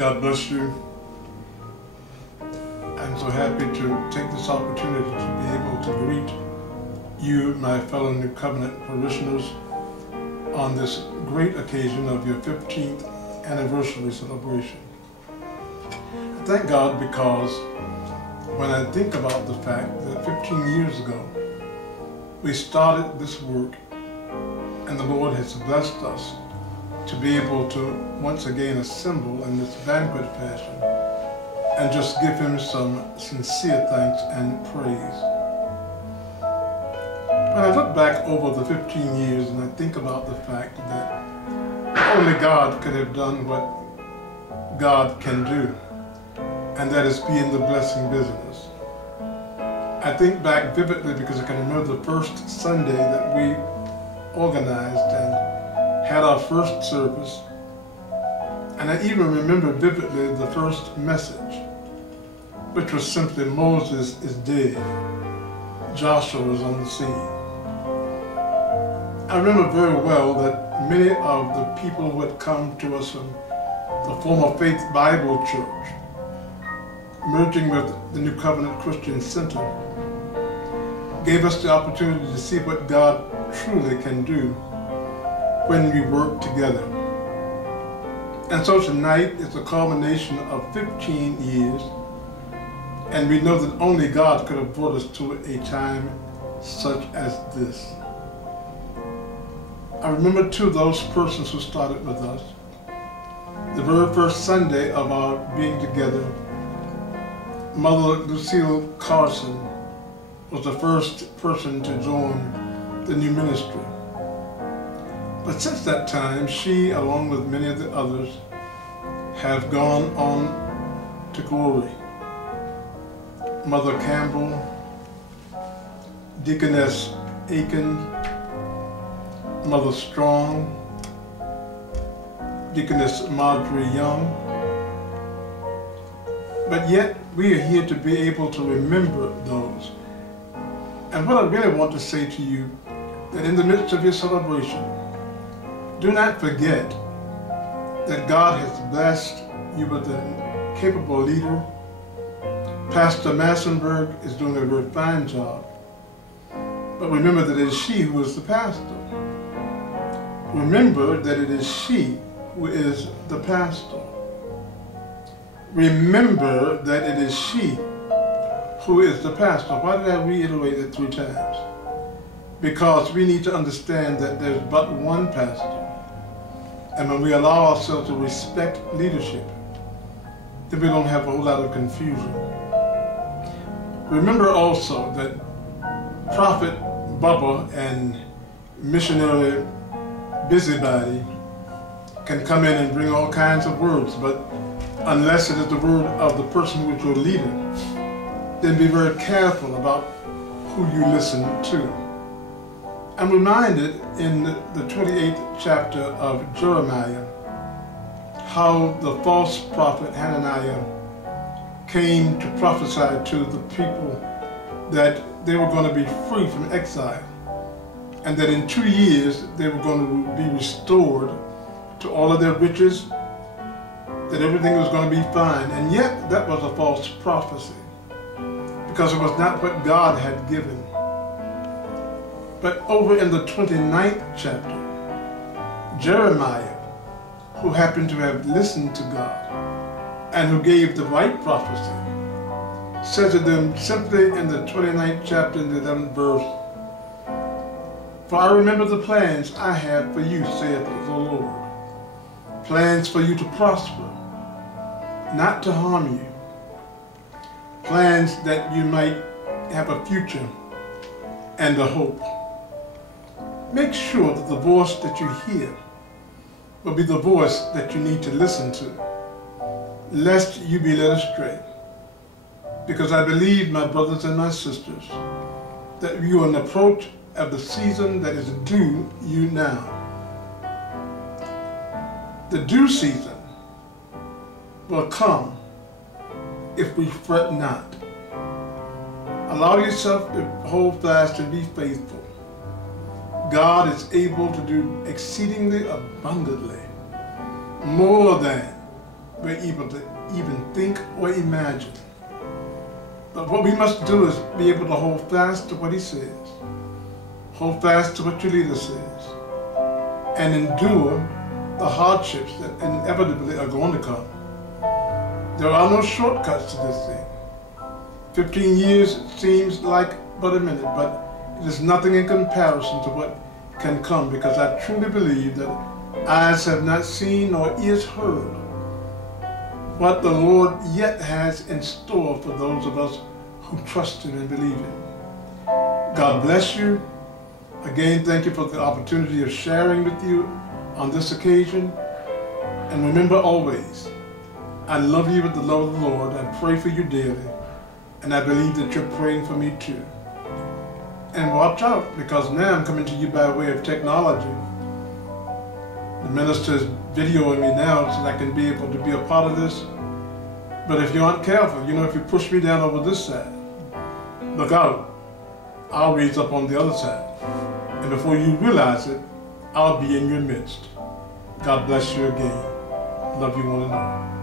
God bless you. I'm so happy to take this opportunity to be able to greet you, my fellow New Covenant parishioners, on this great occasion of your 15th anniversary celebration. I thank God because when I think about the fact that 15 years ago we started this work and the Lord has blessed us to be able to once again assemble in this banquet fashion and just give Him some sincere thanks and praise. When I look back over the 15 years and I think about the fact that only God could have done what God can do, and that is be in the blessing business. I think back vividly because I can remember the first Sunday that we organized and had our first service, and I even remember vividly the first message, which was simply Moses is dead, Joshua was on the scene. I remember very well that many of the people who had come to us from the former Faith Bible Church, merging with the New Covenant Christian Center, gave us the opportunity to see what God truly can do when we work together. And so tonight is the culmination of 15 years, and we know that only God could have brought us to a time such as this. I remember two of those persons who started with us. The very first Sunday of our being together, Mother Lucille Carson was the first person to join the new ministry. But since that time, she, along with many of the others, have gone on to glory. Mother Campbell, Deaconess Aiken, Mother Strong, Deaconess Marjorie Young. But yet, we are here to be able to remember those. And what I really want to say to you, that in the midst of your celebration, do not forget that God has blessed you with a capable leader. Pastor Massenberg is doing a very fine job. But remember that it is she who is the pastor. Remember that it is she who is the pastor. Remember that it is she who is the pastor. Why did I reiterate it 3 times? Because we need to understand that there's but one pastor. And when we allow ourselves to respect leadership, then we don't have a whole lot of confusion. Remember also that Prophet Bubba and Missionary Busybody can come in and bring all kinds of words, but unless it is the word of the person who is your leader, then be very careful about who you listen to. I'm reminded in the 28th chapter of Jeremiah how the false prophet Hananiah came to prophesy to the people that they were going to be free from exile, and that in 2 years they were going to be restored to all of their riches, that everything was going to be fine. And yet that was a false prophecy, because it was not what God had given. But over in the 29th chapter, Jeremiah, who happened to have listened to God and who gave the right prophecy, said to them simply in the 29th chapter, in the 11th verse, "For I remember the plans I have for you, saith the Lord, plans for you to prosper, not to harm you, plans that you might have a future and a hope." Make sure that the voice that you hear will be the voice that you need to listen to, lest you be led astray. Because I believe, my brothers and my sisters, that you are in the approach of the season that is due you now. The due season will come if we fret not. Allow yourself to hold fast and be faithful. God is able to do exceedingly abundantly, more than we're able to even think or imagine. But what we must do is be able to hold fast to what he says, hold fast to what your leader says, and endure the hardships that inevitably are going to come. There are no shortcuts to this thing. 15 years seems like but a minute, but it is nothing in comparison to what can come, because I truly believe that eyes have not seen nor ears heard what the Lord yet has in store for those of us who trust him and believe him. God bless you. Again, thank you for the opportunity of sharing with you on this occasion. And remember always, I love you with the love of the Lord. I pray for you daily. And I believe that you're praying for me too. And watch out, because now I'm coming to you by way of technology. The minister is videoing me now so that I can be able to be a part of this. But if you aren't careful, if you push me down over this side, look out, I'll raise up on the other side. And before you realize it, I'll be in your midst. God bless you again. Love you one and all.